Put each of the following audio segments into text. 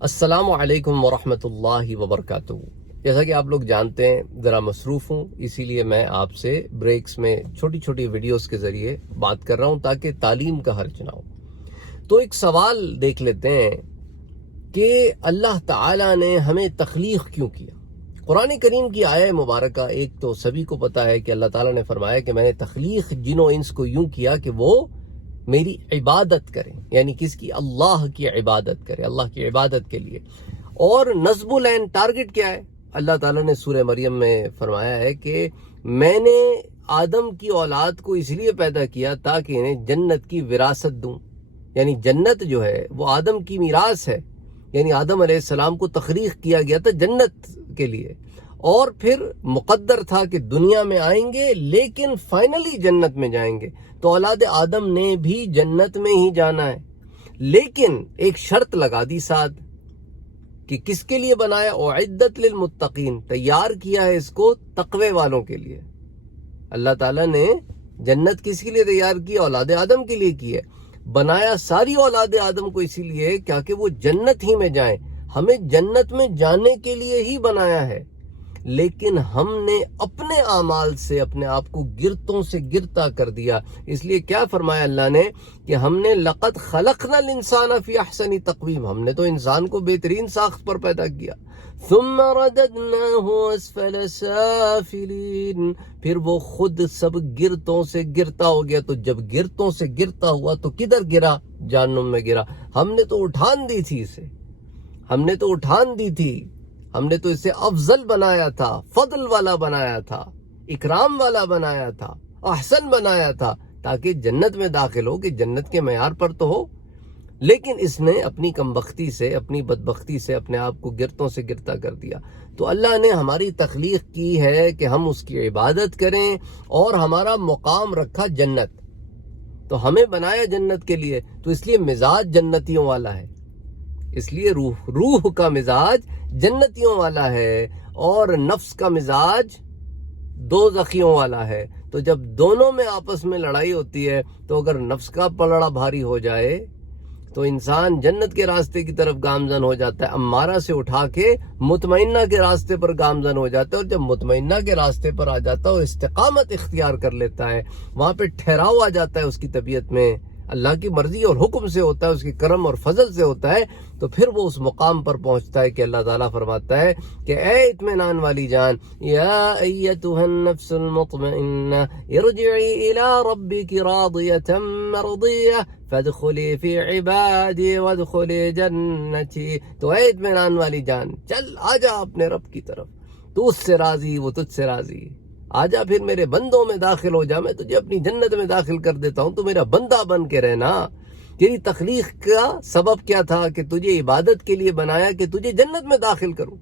السلام علیکم ورحمۃ اللہ وبرکاتہ۔ جیسا کہ آپ لوگ جانتے ہیں ذرا مصروف ہوں، اسی لیے میں آپ سے بریکس میں چھوٹی چھوٹی ویڈیوز کے ذریعے بات کر رہا ہوں تاکہ تعلیم کا حرج نہ ہو۔ تو ایک سوال دیکھ لیتے ہیں کہ اللہ تعالیٰ نے ہمیں تخلیق کیوں کیا؟ قرآن کریم کی آیہ مبارکہ ایک تو سبھی کو پتہ ہے کہ اللہ تعالیٰ نے فرمایا کہ میں نے تخلیق جن و انس کو یوں کیا کہ وہ میری عبادت کریں، یعنی کس کی؟ اللہ کی عبادت کریں، اللہ کی عبادت کے لیے۔ اور نصب العین ٹارگٹ کیا ہے؟ اللہ تعالیٰ نے سورہ مریم میں فرمایا ہے کہ میں نے آدم کی اولاد کو اس لیے پیدا کیا تاکہ انہیں جنت کی وراثت دوں، یعنی جنت جو ہے وہ آدم کی میراث ہے، یعنی آدم علیہ السلام کو تخلیق کیا گیا تھا جنت کے لیے، اور پھر مقدر تھا کہ دنیا میں آئیں گے لیکن فائنلی جنت میں جائیں گے۔ تو اولاد آدم نے بھی جنت میں ہی جانا ہے، لیکن ایک شرط لگا دی ساتھ کہ کس کے لیے بنایا؟ اعدت للمتقین، تیار کیا ہے اس کو تقوی والوں کے لیے۔ اللہ تعالیٰ نے جنت کس کے لیے تیار کی؟ اولاد آدم کے لیے کی ہے۔ بنایا ساری اولاد آدم کو اسی لیے کیا کہ وہ جنت ہی میں جائیں، ہمیں جنت میں جانے کے لیے ہی بنایا ہے، لیکن ہم نے اپنے اعمال سے اپنے آپ کو گرتوں سے گرتا کر دیا۔ اس لیے کیا فرمایا اللہ نے کہ ہم نے لقد خلقنا الانسان فی احسن تقویم، ہم نے تو انسان کو بہترین ساخت پر پیدا کیا۔ ثم رددناہ اسفل سافلین، پھر وہ خود سب گرتوں سے گرتا ہو گیا۔ تو جب گرتوں سے گرتا ہوا تو کدھر گرا؟ جہنم میں گرا۔ ہم نے تو اٹھان دی تھی اسے، ہم نے تو اٹھان دی تھی، ہم نے تو اسے افضل بنایا تھا، فضل والا بنایا تھا، اکرام والا بنایا تھا، احسن بنایا تھا، تاکہ جنت میں داخل ہو، کہ جنت کے معیار پر تو ہو۔ لیکن اس نے اپنی کمبختی سے، اپنی بدبختی سے اپنے آپ کو گرتوں سے گرتا کر دیا۔ تو اللہ نے ہماری تخلیق کی ہے کہ ہم اس کی عبادت کریں، اور ہمارا مقام رکھا جنت، تو ہمیں بنایا جنت کے لیے، تو اس لیے مزاج جنتیوں والا ہے، اس لیے روح کا مزاج جنتیوں والا ہے، اور نفس کا مزاج دوزخیوں والا ہے۔ تو جب دونوں میں آپس میں لڑائی ہوتی ہے تو اگر نفس کا پلڑا بھاری ہو جائے تو انسان جنت کے راستے کی طرف گامزن ہو جاتا ہے، امارہ سے اٹھا کے مطمئنہ کے راستے پر گامزن ہو جاتا ہے، اور جب مطمئنہ کے راستے پر آ جاتا ہے وہ استقامت اختیار کر لیتا ہے، وہاں پہ ٹھہراؤ آ جاتا ہے اس کی طبیعت میں، اللہ کی مرضی اور حکم سے ہوتا ہے، اس کے کرم اور فضل سے ہوتا ہے، تو پھر وہ اس مقام پر پہنچتا ہے کہ اللہ تعالیٰ فرماتا ہے کہ اے اطمینان والی جان، یا ایتھا النفس المطمئنہ ارجعی الی ربک راضیۃ مرضیہ فادخلی فی عبادی وادخلی جنتی۔ تو اے اطمینان والی جان، چل آجا اپنے رب کی طرف، تو اس سے راضی، وہ تجھ سے راضی، آجا پھر میرے بندوں میں داخل ہو جا، میں تجھے اپنی جنت میں داخل کر دیتا ہوں، تو میرا بندہ بن کے رہنا۔ تیری تخلیق کا سبب کیا تھا؟ کہ تجھے عبادت کے لیے بنایا، کہ تجھے جنت میں داخل کروں،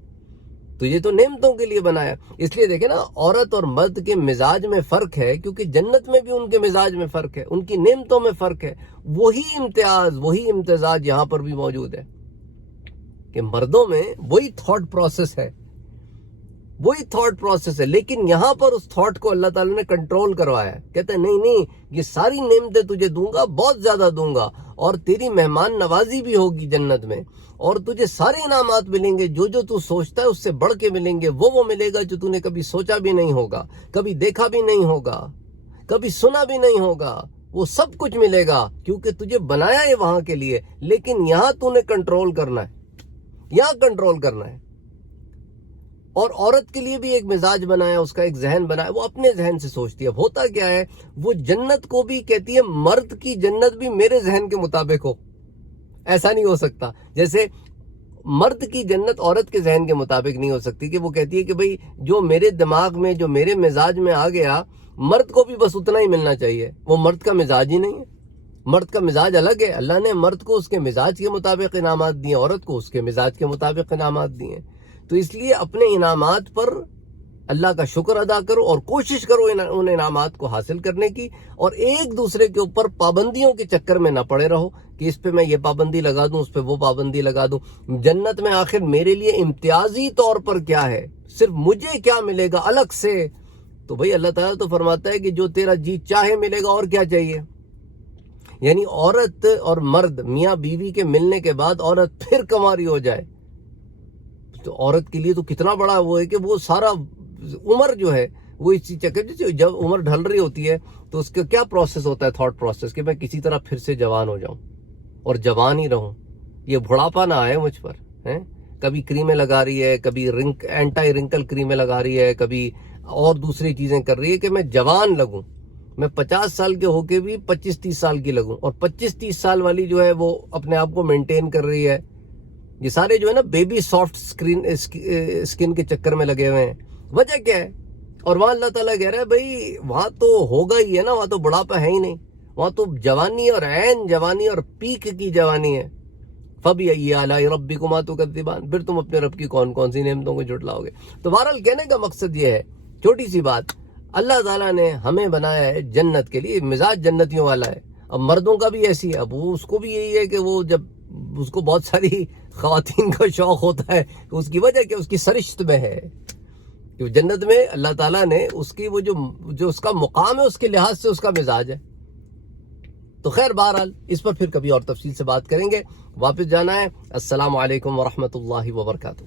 تجھے تو نعمتوں کے لیے بنایا۔ اس لیے دیکھیں نا، عورت اور مرد کے مزاج میں فرق ہے، کیونکہ جنت میں بھی ان کے مزاج میں فرق ہے، ان کی نعمتوں میں فرق ہے۔ وہی امتیاز، وہی امتزاج یہاں پر بھی موجود ہے، کہ مردوں میں وہی تھاٹ پروسیس ہے، وہی تھاٹ پروسیس ہے، لیکن یہاں پر اس تھاٹ کو اللہ تعالیٰ نے کنٹرول کروایا ہے۔ کہتے ہیں نہیں، یہ ساری نعمتیں تجھے دوں گا، بہت زیادہ دوں گا، اور تیری مہمان نوازی بھی ہوگی جنت میں، اور تجھے سارے انعامات ملیں گے، جو جو تو سوچتا ہے اس سے بڑھ کے ملیں گے، وہ ملے گا جو تو نے کبھی سوچا بھی نہیں ہوگا، کبھی دیکھا بھی نہیں ہوگا، کبھی سنا بھی نہیں ہوگا، وہ سب کچھ ملے گا، کیونکہ تجھے بنایا ہے وہاں کے لیے۔ لیکن یہاں تو نے کنٹرول کرنا ہے، یہاں کنٹرول کرنا ہے۔ اور عورت کے لیے بھی ایک مزاج بنایا، اس کا ایک ذہن بنایا، وہ اپنے ذہن سے سوچتی ہے۔ ہوتا کیا ہے، وہ جنت کو بھی کہتی ہے مرد کی جنت بھی میرے ذہن کے مطابق ہو، ایسا نہیں ہو سکتا۔ جیسے مرد کی جنت عورت کے ذہن کے مطابق نہیں ہو سکتی، کہ وہ کہتی ہے کہ بھئی جو میرے دماغ میں، جو میرے مزاج میں آ گیا، مرد کو بھی بس اتنا ہی ملنا چاہیے۔ وہ مرد کا مزاج ہی نہیں ہے، مرد کا مزاج الگ ہے۔ اللہ نے مرد کو اس کے مزاج کے مطابق انعامات دیے، عورت کو اس کے مزاج کے مطابق انعامات دیے۔ تو اس لیے اپنے انعامات پر اللہ کا شکر ادا کرو، اور کوشش کرو ان انعامات کو حاصل کرنے کی، اور ایک دوسرے کے اوپر پابندیوں کے چکر میں نہ پڑے رہو کہ اس پہ میں یہ پابندی لگا دوں، اس پہ وہ پابندی لگا دوں۔ جنت میں آخر میرے لیے امتیازی طور پر کیا ہے، صرف مجھے کیا ملے گا الگ سے؟ تو بھئی اللہ تعالیٰ تو فرماتا ہے کہ جو تیرا جی چاہے ملے گا، اور کیا چاہیے؟ یعنی عورت اور مرد میاں بیوی کے ملنے کے بعد عورت پھر کنواری ہو جائے تو عورت کے لیے تو کتنا بڑا وہ ہے کہ وہ سارا عمر جو ہے وہ اسی چکر، جب عمر ڈھل رہی ہوتی ہے تو اس کا کیا پروسیس ہوتا ہے، تھاٹ پروسیس، کہ میں کسی طرح پھر سے جوان ہو جاؤں اور جوان ہی رہوں، یہ بڑھاپا نہ آئے مجھ پر، ہیں؟ کبھی کریمیں لگا رہی ہے، کبھی اینٹائی رنکل کریمیں لگا رہی ہے، کبھی اور دوسری چیزیں کر رہی ہے کہ میں جوان لگوں، میں 50 سال کے ہو کے بھی 25-30 سال کی لگوں، اور 25-30 سال والی جو ہے وہ اپنے آپ کو مینٹین کر رہی ہے۔ یہ سارے جو ہے نا بیبی سافٹ اسکن کے چکر میں لگے ہوئے ہیں۔ وجہ کیا ہے؟ اور وہاں اللہ تعالیٰ کہہ رہا ہے بھائی وہاں تو ہوگا ہی ہے نا، وہاں تو بڑھاپا ہے ہی نہیں، وہاں تو جوانی اور عین جوانی اور پیک کی جوانی ہے۔ فَبِأَيِّ آلَاءِ رَبِّكُمَا تُكَذِّبَانِ، پھر تم اپنے رب کی کون کون سی نعمتوں کو جھٹلاؤ گے۔ تو بہرحال کہنے کا مقصد یہ ہے، چھوٹی سی بات، اللہ تعالیٰ نے ہمیں بنایا ہے جنت کے لیے، مزاج جنتیوں والا ہے۔ اب مردوں کا بھی ایسی ہے، اب وہ اس کو بھی یہی ہے کہ وہ جب اس کو بہت ساری خواتین کا شوق ہوتا ہے، اس کی وجہ کہ اس کی سرشت میں ہے کہ جنت میں اللہ تعالیٰ نے اس کی وہ جو اس کا مقام ہے اس کے لحاظ سے اس کا مزاج ہے۔ تو خیر بہرحال اس پر پھر کبھی اور تفصیل سے بات کریں گے۔ واپس جانا ہے۔ السلام علیکم ورحمۃ اللہ وبرکاتہ۔